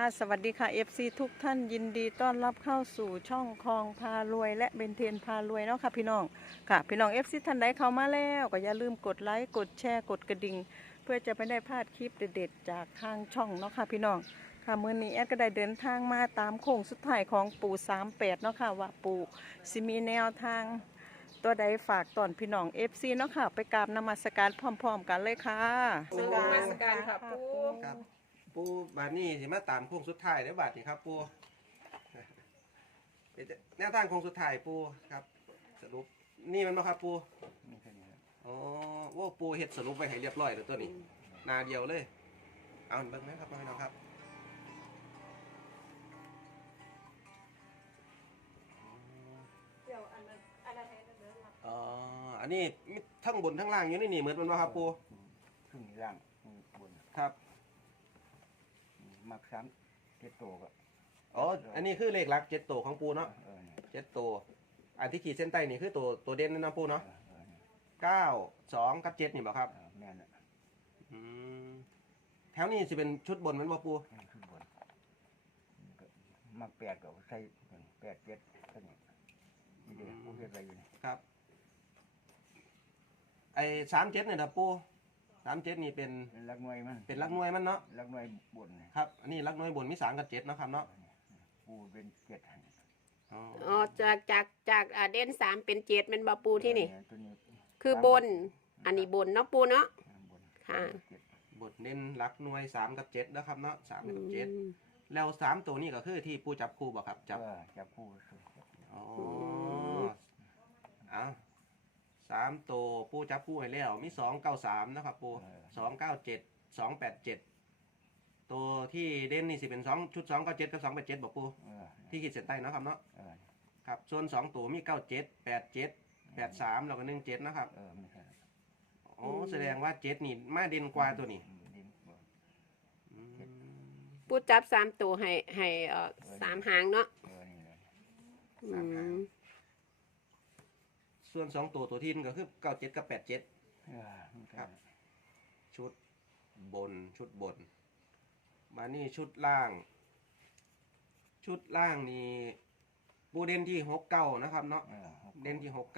สวัสดีค่ะ FC ทุกท่านยินดีต้อนรับเข้าสู่ช่องคลองพารวยและเบนเทนพารวยเนาะค่ะพี่น้องค่ะพี่น้อง FC ท่านใดเข้ามาแล้วก็อย่าลืมกดไลค์กดแชร์กดกระดิ่งเพื่อจะไม่ได้พลาดคลิปเด็ดๆจากทางช่องเนาะค่ะพี่น้องค่ะมื้อนี้แอดก็ได้เดินทางมาตามโค้งสุดท้ายของปู่38เนาะค่ะว่าปู่สิมีแนวทางตัวใดฝากตอนพี่น้อง FC เนาะค่ะไปกราบนมัสการพร้อมๆกันเลยค่ะนมัสการค่ะปู่ครับปูบาดนี้สิมาตามโค้งสุดท้ายเด้อบาดนี้ครับปูเป็นแนวทางโค้งสุดท้ายปูครับสรุปนี่มันบ่ครับปูนี่แค่นี้ครับอ๋อว่าปูเฮ็ดสรุปไว้ให้เรียบร้อยแล้วตัวนี้หนาเดียวเลยเอาเบิ่งไหมครับพี่น้องครับอ๋ออันนี้มีทั้งบนทั้งล่างอยู่ในนี่เหมือนมันบ่ครับปูครึ่งล่างครึ่งบนครับมักซ้ำเจ็ดตัวก็อ๋ออันนี้คือเลขหลัก7ตัวของปูเนาะเนี่ย 7ตัวอันที่ขีดเส้นใต้นี่คือตัวเด่นนะปูเนาะเนี่ย 9 2 กับ 7นี่บ่ครับแม่นอ่ะอืมแถวนี้จะเป็นชุดบนมันบ่ปูขึ้นบนก็มักแปดก็ใส่แปดเจ็ดก็นี่นี่เด็กผู้เฮ็ดอะไรอยู่นี่ครับไอ้37เนี่ยนะปู37นี่เป็นเป็นลักหน่วยมันเป็นหลักหน่วยมันเนาะลักหน่วยบนนี่ครับอันนี้หลักหน่วยบนมี3กับ7เนาะครับเนาะปูเป็นเจ็ดหันอ๋ออ๋อจากเด่น3เป็น7เป็นบ่ปูที่นี่ตัวนี้คือบน อันนี้บนเนาะปูเนาะบนค่ะเจ็ดบทเน้นหลักหน่วย3กับ7นะครับเนาะ3กับอืม 7แล้ว3ตัวนี้ก็คือที่ปูจับคู่บ่ครับจับจับคู่อ๋อเอา3ตัวปูจับคู่ให้แล้วมี293นะครับปู297 287ตัวที่เด่นนี่สิเป็น2ชุด297กับ287บ่ปู ที่ขีดเส้นใต้เนาะครับเนาะครับส่วน2ตัวมี97 87 83แล้วก็17นะครับไม่ใช่อ๋อแสดงว่า7นี่มาเด่นกว่าตัวนี้ดินอืมปูจับ3ตัวให้3หางเนาะนี่เลยอืมส่วน2ตัวที่ก็คือ97กับ87ครับชุดบนมานี่ชุดล่างนี่ปูเด่นที่69นะครับเนาะเด่นที่69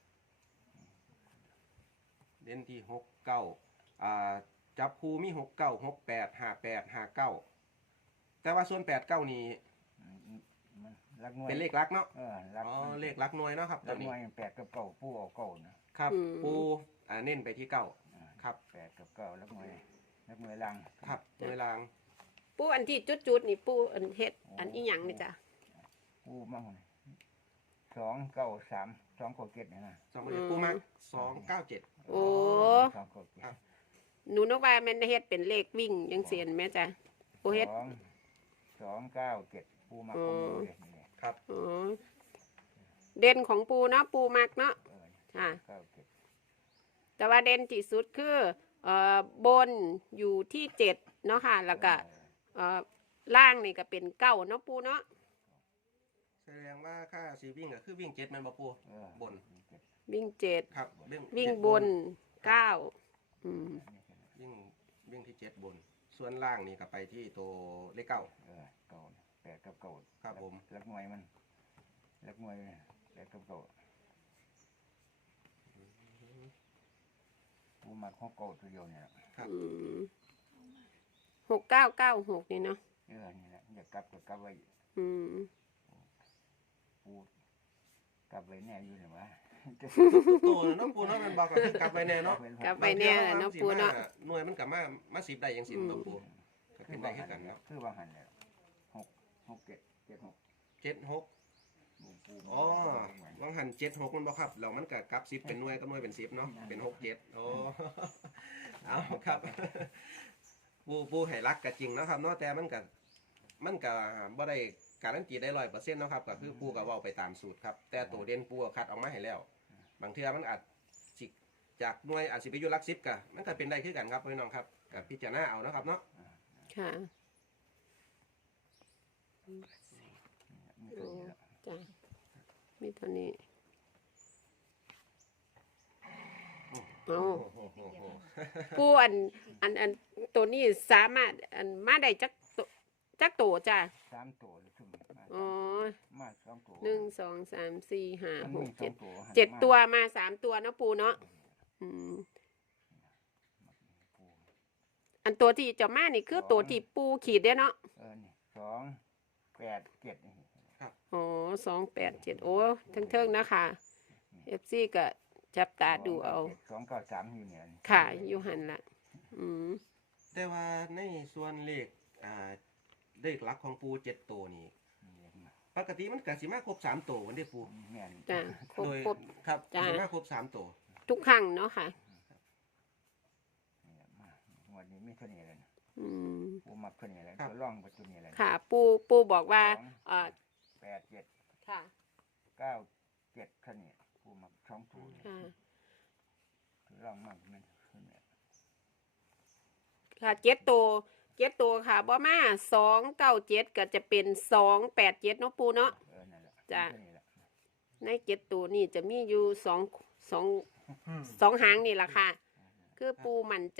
เด่นที่69จับคู่มี69 68 58 59แต่ว่าส่วน89นี่ลักหน่วยเป็นเลขลักเนาะลักอ๋อเลขลักหน่วยเนาะครับลัตัวกหนี้น่วยแปดกับเก้าผู้เอาเก้านะครับปูเน้นไปที่เก้าครับแปดกับเก้าลักหน่วยลังครับหน่วยรางปูอันที่จุดๆนี่ปูอันเฮ็ดอันอีหยังนี่จ้ะผู้มั่ง293 297นี่นะสองปูมัก297 โอ้ 297 หนูนึกว่ามันเฮ็ดเป็นเลขวิ่งจังซี่แม่จ้ะปูเฮ็ด 297ผู้มักผู้เลยนี่ครับอ๋อเด่นของปูเนาะปูมักเนาะค่ะ 97 แต่ว่าเด่นที่สุดคือบนอยู่ที่7เนาะค่ะแล้วก็ล่างนี่ก็เป็น9เนาะปูเนาะแสดงว่าค่าสีวิ่งก็คือวิ่ง7มันบ่ปูบนวิ่ง7 ครับวิ่งบน9อืมวิ่งที่7บน ส่วนล่างนี่ก็ไปที่ตัวเลข9 เก้าแปดกับเก้าครับผมลักหน่วยมันลักหน่วยแปดกับเก้าผู้มักของเก้าตัวเดียวเนี่ยครับ 6996นี่เนาะนี่แหละอยากกลับก็กลับไว้อืมปูกลับไว้แน่อยู่เนี่ยวะตัวเนาะปูเนาะมันบอกก็คือกลับไปแน่เนาะกลับไปแน่เนาะปูเนาะหน่วยมันกลับมา10ได้จังซี่ตัวปูก็เป็นได้คือกันเนาะคือว่าหันแล้ว76 76อ๋อวังหัน76มันบ่ครับแล้วมันก็กลับ10เป็นหน่วยกับหน่วยเป็น10เนาะเป็น67อ๋อเอาครับปูให้รักก็จริงเนาะครับเนาะแต่มันก็บ่ได้การันตีได้100%เนาะครับก็คือปูก็เว้าไปตามสูตรครับแต่ตัวเด่นปูก็คัดออกมาให้แล้วบางเทื่อมันอาจสิจากหน่วยอาจสิไปอยู่หลัก10ก็มันก็เป็นได้คือกันครับพี่น้องครับก็พิจารณาเอาเนาะครับเนาะค่ะมีตัวนี้ละจ้ะมีเท่านี้เอาโอ้โหปูอันตัวนี้สามารถอันมาได้จักตัวจักโตจ้ะ 3ตัวหรือซุ่มมาอ๋อมา2ตัว 1 2 3 4 5 มันมี 6 7 2ตัว 7 ตัวมา3 ตัวเนาะปูเนาะอืมอันตัวที่จะมานี่คือตัวที่ปูขีดเด้อเนาะนี่2 8 7นี่อ๋อ287โอ้เทิงๆนะคะ FC ก็จับตาดูเอา 293อยู่เนี่ยค่ะอยู่หันละอืมแต่ว่าในส่วนเลขเลขหลักของปู7ตัวนี่ปกติมันก็สิมาครบ3ตัววันเด้ปูแม่นจ้ะครบโดยครบครับจ้ะสิมาครบ3ตัวทุกครั้งเนาะค่ะมางวดนี้มีเท่านี้เลยนะอืมปูมักเท่านี้เลยตัวร่องประตูนี้เลยค่ะ ปูบอกว่า 8 7 ค่ะ 9 7เท่านี้ปูมัก2ตัวค่ะตัวร่องมากมันเนี่ยค่ะเจ็ดตัวค่ะบ่มา297ก็จะเป็น287เนาะปูเนาะนั่นแหละจ้ะเท่านี้แหละใน7ตัวนี่จะมีอยู่สองหางนี่แหละค่ะ คือปูมั่นใจ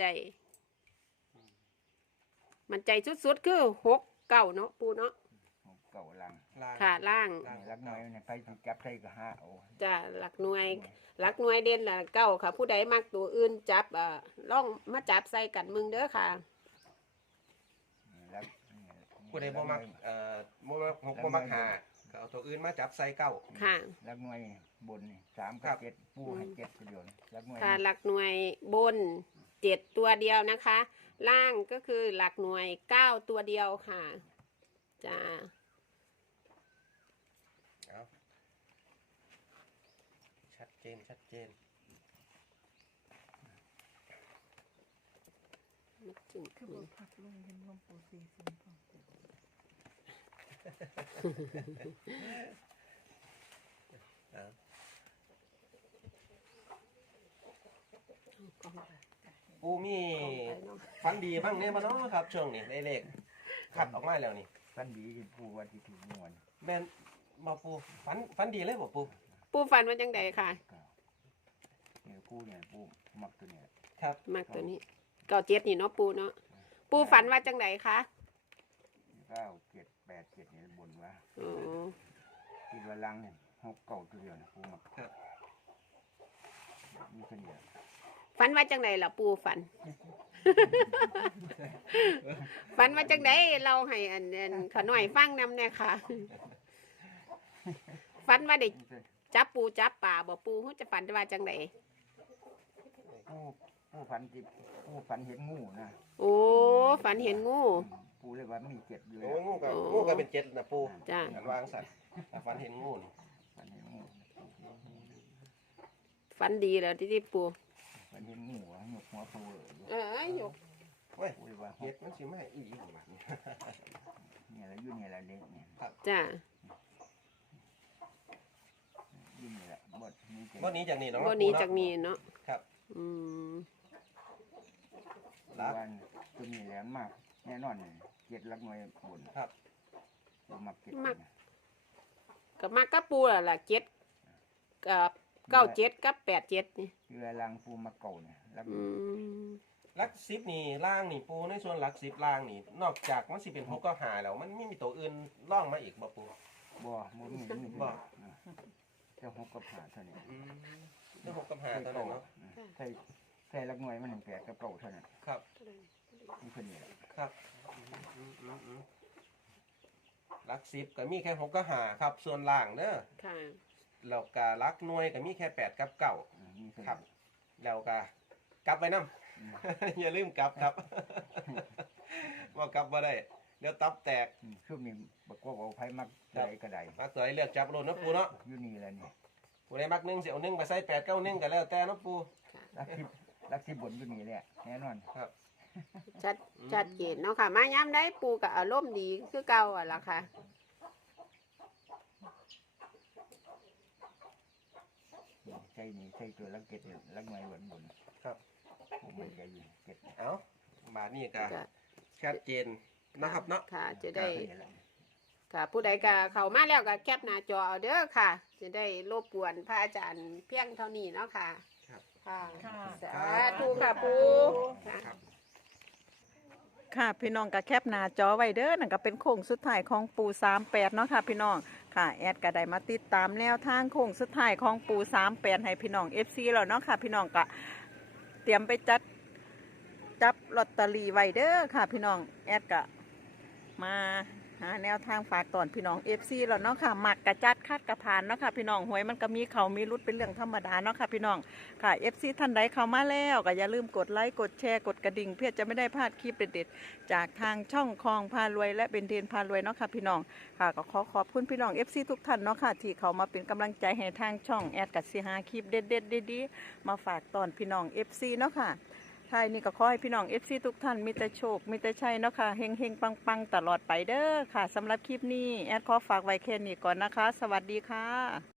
สุดๆคือ6 9เนาะปูเนาะเก่าลังค่ะล่างนี่รักน้อยเนี่ยไปที่จับใส่ก็5โอ้จะหลักหน่วยเด่นละเก้าค่ะ ผู้ใดมักตัวอื่นจับล่องมาจับใส่กันมึงเด้อค่ะรักผู้ใดบ่มักบ่มักหาก็เอาตัวอื่นมาจับใส่เก้าค่ะรักน้อยบนนี่3กับ7ปูให้7ตัวเดียวรักน้อยค่ะหลักหน่วยบน7ตัวเดียวนะคะ ล่างก็คือหลักหน่วย9ตัวเดียวค่ะจ้าเอาชัดเจนจึงขบวนผักลงเห็นลมปูซีซึมพอเอาปูมีฝันดีบ้างเนี่ยบ่เนาะครับช่วงนี้ได้เลขขัดออกมาแล้วนี่ฟันดีปูว่าที่ถูกงวนแม่นบ่ปูฝันดีเลยบ่ปูปูฟันว่าจังใดค่ะเนี่ยปูเนี่ยปูมักตัวเนี่ยครับมักตัวนี้97นี่เนาะปูเนาะปูฝันว่าจังใดคะ 9 7 8 7เนี่ยบนว่าอ๋อที่ว่าลังเนี่ย6 9ตัวเดียวนะปูมักครับมีคนเดียวฝันว่าจังใดล่ะปูฝัน ฝันว่าจังใดเราให้อันขน่อยฟังนำเนี่ยค่ะ ฝันว่าได้จับปูจับป่าบ่ปูเขาจะฝันว่าจังใดปูฝันที่ปูฝันเห็นงูนะโอ้ฝันเห็นงูปูเลยว่ามี7อยู่โอ้แล้วงูก็เป็น7นะปูจ้ะอันวางสัตว์ถ้าฝันเห็นงูนี่ฝันเห็นงูฝันดีแล้วที่ปูฝันเห็นงูหยกหัวปูเลยหยกเว้ยปูเลยว่าเฮ็ดมันสิมาอีหลีบ่บัดนี้เนี่ยแล้วอยู่เนี่ยละเล็กเนี่ยจ้ะอยู่เนี่ยละบดนี้บ่หนี้จากนี้เนาะวันนี้จากนี้เนาะครับอืมวันตัวนี้แหลมมากแน่นอน7ลักหน่วยบนครับปูมัก7 กับมากกับปูล่ะ7กับ97กับ87นี่เรือลังปูมาเก่าเนี่ยลักอืมหลัก10นี่ล่างนี่ปูในส่วนหลัก10ล่างนี่ นอกจากมันสิเป็น6ก็หาแล้วมันไม่มีตัวอื่นร่องมาอีกบ่ปูบ่มีบ่เจ้า6กับ5เท่านี้ได้6กับ5เท่านั้นเนาะใส่ลักหน่วยมัน8กับ9เท่านั้นครับนี่คนนี้แหละครับหลัก10ก็มีแค่6ก็หาครับ ส่วนล่างเด้อค่ะแล้วก็หลักหน่วยก็มีแค่8กับ9 นี่คนครับ แล้วก็กลับไปนำ อย่าลืมกลับครับ ว่ากลับบ่ได้เดี๋ยวตับแตกช่วงนี้บักว่าเอาไผมักใส่ก็ได้มาตัวให้เลือกจับโลดเนาะปูเนาะอยู่นี่แหละนี่ผู้ใดมัก1สิเอา1ไปใส่8 9 1ก็แล้วแต่เนาะปูลักที่บนอยู่นี่แหละแน่นอนครับชัดเจนเนาะค่ะ มาย้ำได้ปูกับอารมณ์ดีคือเก่าอ่ะล่ะค่ะใส่นี่ใส่ตัวลักเก็ดลักหน่วยบนครับผมมันจะอยู่เก็ดเอาบาดนี้ก็จ้ะชัดเจนนะครับเนาะค่ะ จะได้นี่แหละค่ะ ผู้ใดก็เข้ามาแล้วก็แคปหน้าจอเอาเด้อค่ะ จะได้รบกวนพระอาจารย์เพียงเท่านี้เนาะค่ะครับค่ะค่ะสาธุค่ะปูค่ะครับค่ะพี่น้องก็แคปหน้าจอไว้เด้อนั่นก็เป็นโค้งสุดท้ายของปู่38เนาะค่ะพี่น้องค่ะแอดก็ได้มาติดตามแนวทางโค้งสุดท้ายของปู่38ให้พี่น้อง FC แล้วเนาะค่ะพี่น้องก็เตรียมไปจับลอตเตอรี่ไว้เด้อค่ะพี่น้องแอดก็มาหาแนวทางฝากตอนพี่น้อง FC แล้วเนาะค่ะมักกระจัดคัดกระพานเนาะค่ะพี่น้องหวยมันก็มีเขามีรุดเป็นเรื่องธรรมดาเนาะค่ะพี่น้องค่ะ FC ท่านใดเข้ามาแล้วก็อย่าลืมกดไลค์กดแชร์กดกระดิ่งเพื่อจะไม่ได้พลาดคลิปเด็ดๆจากทางช่องคลองพารวยและเบนเทนพารวยเนาะค่ะพี่น้องค่ะก็ขอบคุณพี่น้อง FC ทุกท่านเนาะค่ะที่เขามาเป็นกำลังใจให้ทางช่องแอดกัสิหาคลิปเด็ดๆดีๆมาฝากตอนพี่น้อง FC เนาะค่ะท้ายนี้ก็ขอให้พี่น้อง FC ทุกท่านมีแต่โชคมีแต่ชัยเนาะค่ะเฮงๆปังๆตลอดไปเด้อค่ะสำหรับคลิปนี้แอดขอฝากไว้แค่นี้ก่อนนะคะสวัสดีค่ะ